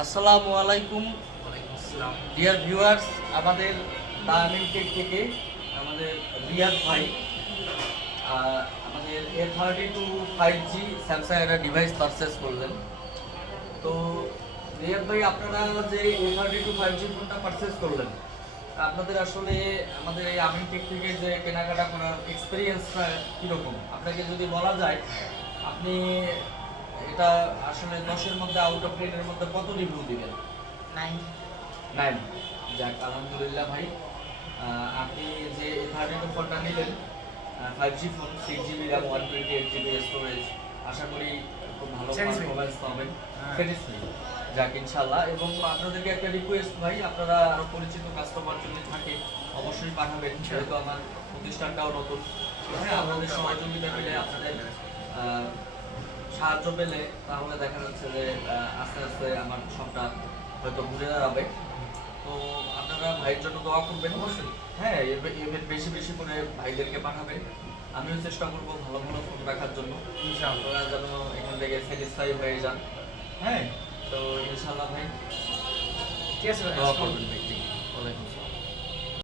আসসালামু আলাইকুম। Dear viewers আমাদের টেক থেকে আমাদের রিয়াদ ভাই আমাদের A thirty two five G Samsung একটা ডিভাইস পারচেস করলেন। তো রিয়াদ ভাই, আপনারা যে A thirty two five G ফোনটা পারচেস করলেন আপনাদের আসলে আমাদের এই আমিন টেক থেকে যে কেনাকাটা করার এক্সপিরিয়েন্সটা কীরকম? আপনাকে যদি বলা যায়, আপনি এটা আসলে দশের মধ্যে আউট অফ টেনের মধ্যে কত রিভিউ দিবেন? নাইন নাইন যাক আলহামদুলিল্লাহ ভাই। আপনি যে থার্টি ফোনটা নিলেন five G phone six GB RAM one twenty eight GB storage আশা করি খুব ভালো. পারফরমেন্স পাবেন। হ্যাঁ। যাক ইনশাল্লাহ এবং আপনাদেরকে একটা রিকোয়েস্ট ভাই আপনারা আরও পরিচিত কাস্টমার যদি থাকে অবশ্যই পাঠাবেন। যেহেতু আমার প্রতিষ্ঠানটাও নতুন। হ্যাঁ আপনাদের সহযোগিতা পেলে আপনাদের সাহায্য পেলে তাহলে দেখা যাচ্ছে যে আস্তে আস্তে আমার সবটা হয়তো ঘুরে দাঁড়াবে। তো আপনারা ভাইয়ের জন্য দোয়া করবেন। অবশ্যই। হ্যাঁ এবার এবার বেশি বেশি করে ভাইদেরকে পাঠাবেন। আমিও চেষ্টা করব ভালো ভালো ফোন রাখার জন্য। আপনারা যেন এখান থেকে স্যাটিসফাই হয়ে যান। হ্যাঁ। তো ইনশাল্লাহ ভাই। ঠিক আছে দোয়া করবেন ভাই